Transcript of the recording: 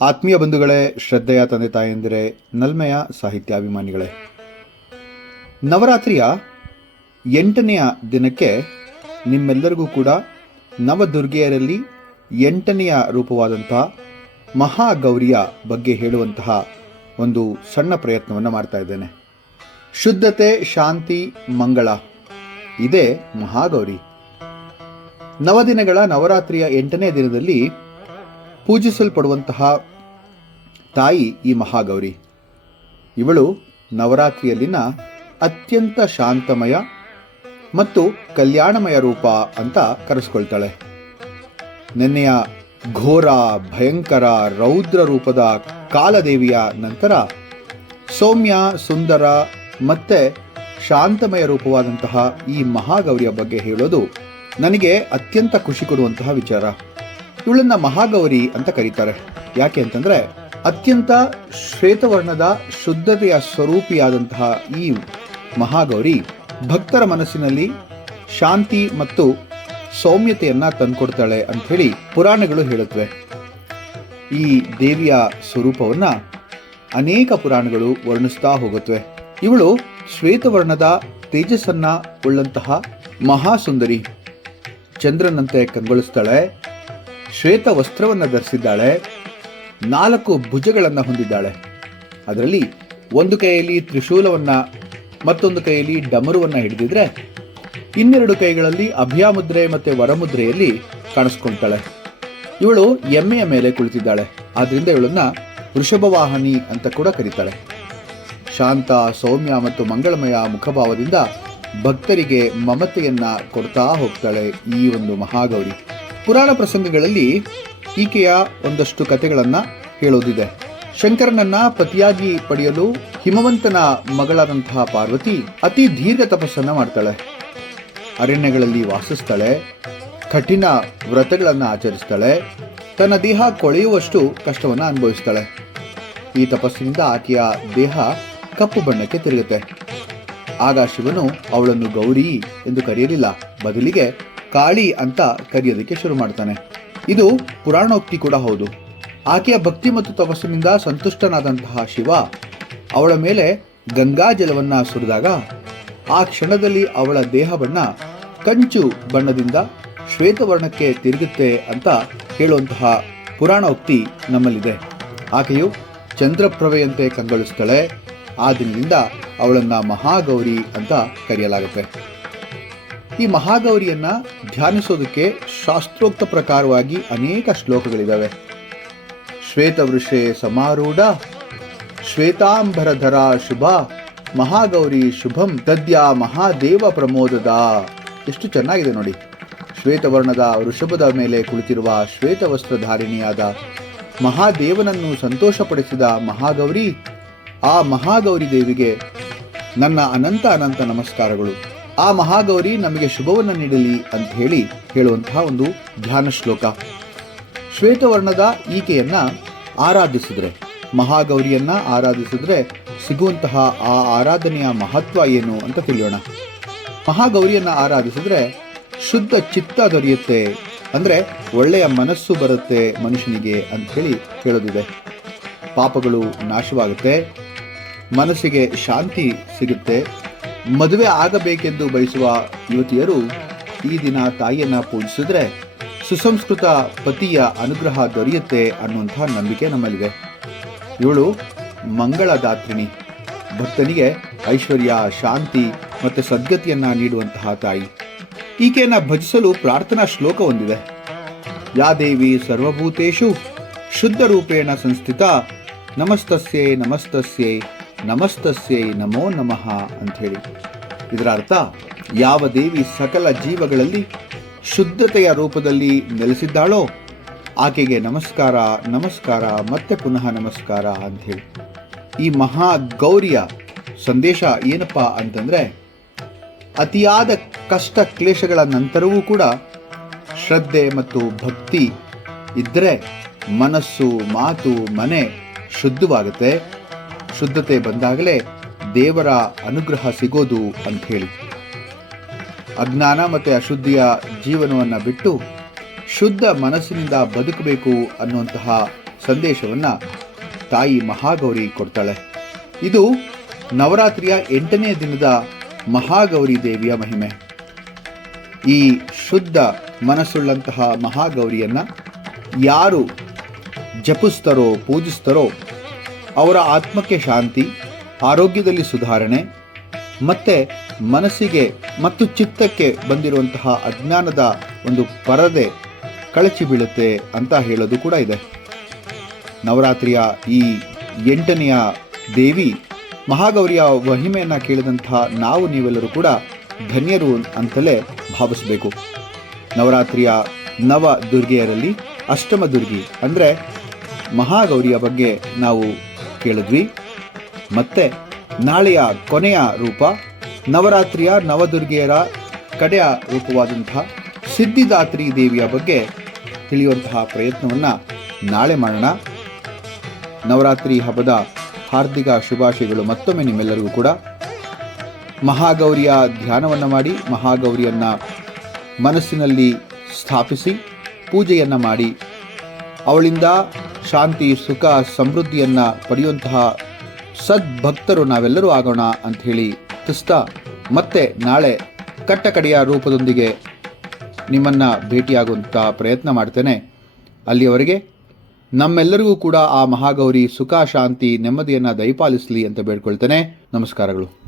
ಆತ್ಮೀಯ ಬಂಧುಗಳೇ, ಶ್ರದ್ಧೆಯ ತಂದೆ ತಾಯಂದಿರೇ, ನಲ್ಮೆಯ ಸಾಹಿತ್ಯಾಭಿಮಾನಿಗಳೇ, ನವರಾತ್ರಿಯ 8ನೆಯ ದಿನಕ್ಕೆ ನಿಮ್ಮೆಲ್ಲರಿಗೂ ಕೂಡ ನವದುರ್ಗೆಯರಲ್ಲಿ 8ನೆಯ ರೂಪವಾದಂತಹ ಮಹಾಗೌರಿಯ ಬಗ್ಗೆ ಹೇಳುವಂತಹ ಒಂದು ಸಣ್ಣ ಪ್ರಯತ್ನವನ್ನು ಮಾಡ್ತಾ ಇದ್ದೇನೆ. ಶುದ್ಧತೆ, ಶಾಂತಿ, ಮಂಗಳ, ಇದೇ ಮಹಾಗೌರಿ. ನವದಿನಗಳ ನವರಾತ್ರಿಯ 8ನೇ ದಿನದಲ್ಲಿ ಪೂಜಿಸಲ್ಪಡುವಂತಹ ತಾಯಿ ಈ ಮಹಾಗೌರಿ. ಇವಳು ನವರಾತ್ರಿಯಲ್ಲಿನ ಅತ್ಯಂತ ಶಾಂತಮಯ ಮತ್ತು ಕಲ್ಯಾಣಮಯ ರೂಪ ಅಂತ ಕರೆಸ್ಕೊಳ್ತಾಳೆ. ನೆನ್ನೆಯ ಘೋರ, ಭಯಂಕರ, ರೌದ್ರ ರೂಪದ ಕಾಲದೇವಿಯ ನಂತರ ಸೌಮ್ಯ, ಸುಂದರ ಮತ್ತೆ ಶಾಂತಮಯ ರೂಪವಾದಂತಹ ಈ ಮಹಾಗೌರಿಯ ಬಗ್ಗೆ ಹೇಳೋದು ನನಗೆ ಅತ್ಯಂತ ಖುಷಿ ಕೊಡುವಂತಹ ವಿಚಾರ. ಇವಳನ್ನ ಮಹಾಗೌರಿ ಅಂತ ಕರೀತಾರೆ. ಯಾಕೆ ಅಂತಂದ್ರೆ ಅತ್ಯಂತ ಶ್ವೇತವರ್ಣದ ಶುದ್ಧತೆಯ ಸ್ವರೂಪಿಯಾದಂತಹ ಈ ಮಹಾಗೌರಿ ಭಕ್ತರ ಮನಸ್ಸಿನಲ್ಲಿ ಶಾಂತಿ ಮತ್ತು ಸೌಮ್ಯತೆಯನ್ನ ತಂದುಕೊಡ್ತಾಳೆ ಅಂಥೇಳಿ ಪುರಾಣಗಳು ಹೇಳುತ್ತವೆ. ಈ ದೇವಿಯ ಸ್ವರೂಪವನ್ನ ಅನೇಕ ಪುರಾಣಗಳು ವರ್ಣಿಸ್ತಾ ಹೋಗುತ್ತವೆ. ಇವಳು ಶ್ವೇತವರ್ಣದ ತೇಜಸ್ಸನ್ನ ಉಳ್ಳಂತಹ ಮಹಾಸುಂದರಿ. ಚಂದ್ರನಂತೆ ಕಂಗೊಳಿಸ್ತಾಳೆ. ಶ್ವೇತ ವಸ್ತ್ರವನ್ನು ಧರಿಸಿದ್ದಾಳೆ. 4 ಭುಜಗಳನ್ನು ಹೊಂದಿದ್ದಾಳೆ. ಅದರಲ್ಲಿ ಒಂದು ಕೈಯಲ್ಲಿ ತ್ರಿಶೂಲವನ್ನ, ಮತ್ತೊಂದು ಕೈಯಲ್ಲಿ ಡಮರುವನ್ನ ಹಿಡಿದಿದ್ರೆ, ಇನ್ನೆರಡು ಕೈಗಳಲ್ಲಿ ಅಭಯಮುದ್ರೆ ಮತ್ತೆ ವರಮುದ್ರೆಯಲ್ಲಿ ಕಾಣಿಸ್ಕೊಳ್ತಾಳೆ. ಇವಳು ಎಮ್ಮೆಯ ಮೇಲೆ ಕುಳಿತಿದ್ದಾಳೆ. ಆದ್ರಿಂದ ಇವಳನ್ನ ವೃಷಭವಾಹನಿ ಅಂತ ಕೂಡ ಕರೀತಾಳೆ. ಶಾಂತ, ಸೌಮ್ಯ ಮತ್ತು ಮಂಗಳಮಯ ಮುಖಭಾವದಿಂದ ಭಕ್ತರಿಗೆ ಮಮತೆಯನ್ನ ಕೊಡ್ತಾ ಹೋಗ್ತಾಳೆ ಈ ಒಂದು ಮಹಾಗೌರಿ. ಪುರಾಣ ಪ್ರಸಂಗಗಳಲ್ಲಿ ಈಕೆಯ ಒಂದಷ್ಟು ಕಥೆಗಳನ್ನ ಹೇಳೋದಿದೆ. ಶಂಕರನನ್ನ ಪತಿಯಾಗಿ ಪಡೆಯಲು ಹಿಮವಂತನ ಮಗಳಾದಂತಹ ಪಾರ್ವತಿ ಅತಿ ದೀರ್ಘ ತಪಸ್ಸನ್ನ ಮಾಡ್ತಾಳೆ. ಅರಣ್ಯಗಳಲ್ಲಿ ವಾಸಿಸ್ತಾಳೆ. ಕಠಿಣ ವ್ರತಗಳನ್ನ ಆಚರಿಸ್ತಾಳೆ. ತನ್ನ ದೇಹ ಕೊಳೆಯುವಷ್ಟು ಕಷ್ಟವನ್ನ ಅನುಭವಿಸ್ತಾಳೆ. ಈ ತಪಸ್ಸಿನಿಂದ ಆಕೆಯ ದೇಹ ಕಪ್ಪು ಬಣ್ಣಕ್ಕೆ ತಿರುಗುತ್ತೆ. ಆಗ ಶಿವನು ಅವಳನ್ನು ಗೌರಿ ಎಂದು ಕರೆಯಲಿಲ್ಲ, ಬದಲಿಗೆ ಕಾಳಿ ಅಂತ ಕರೆಯೋದಕ್ಕೆ ಶುರು ಮಾಡ್ತಾನೆ. ಇದು ಪುರಾಣೋಕ್ತಿ ಕೂಡ ಹೌದು. ಆಕೆಯ ಭಕ್ತಿ ಮತ್ತು ತಪಸ್ಸಿನಿಂದ ಸಂತುಷ್ಟನಾದಂತಹ ಶಿವ ಅವಳ ಮೇಲೆ ಗಂಗಾ ಜಲವನ್ನ ಸುರಿದಾಗ ಆ ಕ್ಷಣದಲ್ಲಿ ಅವಳ ದೇಹ ಬಣ್ಣ ಕಂಚು ಬಣ್ಣದಿಂದ ಶ್ವೇತವರ್ಣಕ್ಕೆ ತಿರುಗುತ್ತೆ ಅಂತ ಹೇಳುವಂತಹ ಪುರಾಣೋಕ್ತಿ ನಮ್ಮಲ್ಲಿದೆ. ಆಕೆಯು ಚಂದ್ರಪ್ರಭೆಯಂತೆ ಕಂಗೊಳಿಸ್ತಾಳೆ. ಆ ದಿನದಿಂದ ಅವಳನ್ನ ಮಹಾಗೌರಿ ಅಂತ ಕರೆಯಲಾಗುತ್ತೆ. ಈ ಮಹಾಗೌರಿಯನ್ನ ಧ್ಯಾನಿಸೋದಕ್ಕೆ ಶಾಸ್ತ್ರೋಕ್ತ ಪ್ರಕಾರವಾಗಿ ಅನೇಕ ಶ್ಲೋಕಗಳಿದ್ದಾವೆ. ಶ್ವೇತವೃಷೆ ಸಮಾರೂಢ ಶ್ವೇತಾಂಬರಧರ ಶುಭ ಮಹಾಗೌರಿ ಶುಭಂ ದದ್ಯಾ ಮಹಾದೇವ ಪ್ರಮೋದದ. ಎಷ್ಟು ಚೆನ್ನಾಗಿದೆ ನೋಡಿ. ಶ್ವೇತವರ್ಣದ ವೃಷಭದ ಮೇಲೆ ಕುಳಿತಿರುವ ಶ್ವೇತವಸ್ತ್ರಧಾರಿಣಿಯಾದ ಮಹಾದೇವನನ್ನು ಸಂತೋಷಪಡಿಸಿದ ಮಹಾಗೌರಿ, ಆ ಮಹಾಗೌರಿ ದೇವಿಗೆ ನನ್ನ ಅನಂತ ಅನಂತ ನಮಸ್ಕಾರಗಳು. ಆ ಮಹಾಗೌರಿ ನಮಗೆ ಶುಭವನ್ನು ನೀಡಲಿ ಅಂತ ಹೇಳುವಂತಹ ಒಂದು ಧ್ಯಾನ ಶ್ಲೋಕ. ಶ್ವೇತವರ್ಣದ ಈಕೆಯನ್ನ ಆರಾಧಿಸಿದ್ರೆ, ಮಹಾಗೌರಿಯನ್ನ ಆರಾಧಿಸಿದ್ರೆ ಸಿಗುವಂತಹ ಆ ಆರಾಧನೆಯ ಮಹತ್ವ ಏನು ಅಂತ ತಿಳಿಯೋಣ. ಮಹಾಗೌರಿಯನ್ನ ಆರಾಧಿಸಿದ್ರೆ ಶುದ್ಧ ಚಿತ್ತ ದೊರೆಯುತ್ತೆ, ಅಂದ್ರೆ ಒಳ್ಳೆಯ ಮನಸ್ಸು ಬರುತ್ತೆ ಮನುಷ್ಯನಿಗೆ ಅಂತ ಹೇಳೋದಿದೆ. ಪಾಪಗಳು ನಾಶವಾಗುತ್ತೆ, ಮನಸ್ಸಿಗೆ ಶಾಂತಿ ಸಿಗುತ್ತೆ. ಮದುವೆ ಆಗಬೇಕೆಂದು ಬಯಸುವ ಯುವತಿಯರು ಈ ದಿನ ತಾಯಿಯನ್ನ ಪೂಜಿಸಿದ್ರೆ ಸುಸಂಸ್ಕೃತ ಪತಿಯ ಅನುಗ್ರಹ ದೊರೆಯುತ್ತೆ ಅನ್ನುವಂತಹ ನಂಬಿಕೆ ನಮ್ಮಲ್ಲಿದೆ. ಇವಳು ಮಂಗಳದಾತ್ರಿಣಿ, ಭಕ್ತನಿಗೆ ಐಶ್ವರ್ಯ, ಶಾಂತಿ ಮತ್ತು ಸದ್ಗತಿಯನ್ನ ನೀಡುವಂತಹ ತಾಯಿ. ಈಕೆಯನ್ನ ಭಜಿಸಲು ಪ್ರಾರ್ಥನಾ ಶ್ಲೋಕ ಹೊಂದಿದೆ. ಯಾ ದೇವಿ ಸರ್ವಭೂತೇಷು ಶುದ್ಧ ರೂಪೇಣ ಸಂಸ್ಥಿತ ನಮಸ್ತಸ್ಯೈ ನಮಸ್ತಸ್ಯೈ ನಮಸ್ತಸ್ಯೈ ನಮೋ ನಮಃ ಅಂಥೇಳಿ. ಇದರ ಅರ್ಥ, ಯಾವ ದೇವಿ ಸಕಲ ಜೀವಗಳಲ್ಲಿ ಶುದ್ಧತೆಯ ರೂಪದಲ್ಲಿ ನೆಲೆಸಿದ್ದಾಳೋ ಆಕೆಗೆ ನಮಸ್ಕಾರ, ನಮಸ್ಕಾರ, ಮತ್ತೆ ಪುನಃ ನಮಸ್ಕಾರ ಅಂಥೇಳಿ. ಈ ಮಹಾ ಗೌರಿಯ ಸಂದೇಶ ಏನಪ್ಪ ಅಂತಂದ್ರೆ, ಅತಿಯಾದ ಕಷ್ಟ ಕ್ಲೇಶಗಳ ನಂತರವೂ ಕೂಡ ಶ್ರದ್ಧೆ ಮತ್ತು ಭಕ್ತಿ ಇದ್ದರೆ ಮನಸ್ಸು, ಮಾತು, ಮನೆ ಶುದ್ಧವಾಗುತ್ತೆ. ಶುದ್ಧತೆ ಬಂದಾಗಲೇ ದೇವರ ಅನುಗ್ರಹ ಸಿಗೋದು ಅಂತ ಹೇಳಿ. ಅಜ್ಞಾನ ಮತ್ತು ಅಶುದ್ಧಿಯ ಜೀವನವನ್ನು ಬಿಟ್ಟು ಶುದ್ಧ ಮನಸ್ಸಿನಿಂದ ಬದುಕಬೇಕು ಅನ್ನುವಂತಹ ಸಂದೇಶವನ್ನು ತಾಯಿ ಮಹಾಗೌರಿ ಕೊಡ್ತಾಳೆ. ಇದು ನವರಾತ್ರಿಯ 8ನೇ ದಿನದ ಮಹಾಗೌರಿ ದೇವಿಯ ಮಹಿಮೆ. ಈ ಶುದ್ಧ ಮನಸ್ಸುಳ್ಳಂತಹ ಮಹಾಗೌರಿಯನ್ನು ಯಾರು ಜಪಿಸ್ತಾರೋ ಪೂಜಿಸ್ತಾರೋ ಅವರ ಆತ್ಮಕ್ಕೆ ಶಾಂತಿ, ಆರೋಗ್ಯದಲ್ಲಿ ಸುಧಾರಣೆ ಮತ್ತು ಮನಸ್ಸಿಗೆ ಮತ್ತು ಚಿತ್ತಕ್ಕೆ ಬಂದಿರುವಂತಹ ಅಜ್ಞಾನದ ಒಂದು ಪರದೆ ಕಳಚಿ ಬೀಳುತ್ತೆ ಅಂತ ಹೇಳೋದು ಕೂಡ ಇದೆ. ನವರಾತ್ರಿಯ ಈ 8ನೆಯ ದೇವಿ ಮಹಾಗೌರಿಯ ಮಹಿಮೆಯನ್ನು ಕೇಳಿದಂತಹ ನಾವು ನೀವೆಲ್ಲರೂ ಕೂಡ ಧನ್ಯರು ಅಂತಲೇ ಭಾವಿಸಬೇಕು. ನವರಾತ್ರಿಯ ನವ ದುರ್ಗೆಯರಲ್ಲಿ ಅಷ್ಟಮ ದುರ್ಗಿ ಅಂದರೆ ಮಹಾಗೌರಿಯ ಬಗ್ಗೆ ನಾವು ಕೇಳಿದ್ವಿ. ಮತ್ತೆ ನಾಳೆಯ ಕೊನೆಯ ರೂಪ ನವರಾತ್ರಿಯ ನವದುರ್ಗೆಯರ ಕಡೆಯ ರೂಪವಾದಂತಹ ಸಿದ್ಧಿದಾತ್ರಿ ದೇವಿಯ ಬಗ್ಗೆ ತಿಳಿಯುವಂತಹ ಪ್ರಯತ್ನವನ್ನು ನಾಳೆ ಮಾಡೋಣ. ನವರಾತ್ರಿ ಹಬ್ಬದ ಹಾರ್ದಿಕ ಶುಭಾಶಯಗಳು ಮತ್ತೊಮ್ಮೆ ನಿಮ್ಮೆಲ್ಲರಿಗೂ ಕೂಡ. ಮಹಾಗೌರಿಯ ಧ್ಯಾನವನ್ನು ಮಾಡಿ, ಮಹಾಗೌರಿಯನ್ನು ಮನಸ್ಸಿನಲ್ಲಿ ಸ್ಥಾಪಿಸಿ ಪೂಜೆಯನ್ನು ಮಾಡಿ ಅವಳಿಂದ ಶಾಂತಿ, ಸುಖ, ಸಮೃದ್ಧಿಯನ್ನು ಪಡೆಯುವಂತಹ ಸದ್ಭಕ್ತರು ನಾವೆಲ್ಲರೂ ಆಗೋಣ ಅಂಥೇಳಿ ತಿಳಿಸ್ತಾ ಮತ್ತೆ ನಾಳೆ ಕಟ್ಟಕಡೆಯ ರೂಪದೊಂದಿಗೆ ನಿಮ್ಮನ್ನು ಭೇಟಿಯಾಗುವಂಥ ಪ್ರಯತ್ನ ಮಾಡ್ತೇನೆ. ಅಲ್ಲಿಯವರೆಗೆ ನಮ್ಮೆಲ್ಲರಿಗೂ ಕೂಡ ಆ ಮಹಾಗೌರಿ ಸುಖ, ಶಾಂತಿ, ನೆಮ್ಮದಿಯನ್ನು ದಯಪಾಲಿಸಲಿ ಅಂತ ಬೇಡ್ಕೊಳ್ತೇನೆ. ನಮಸ್ಕಾರಗಳು.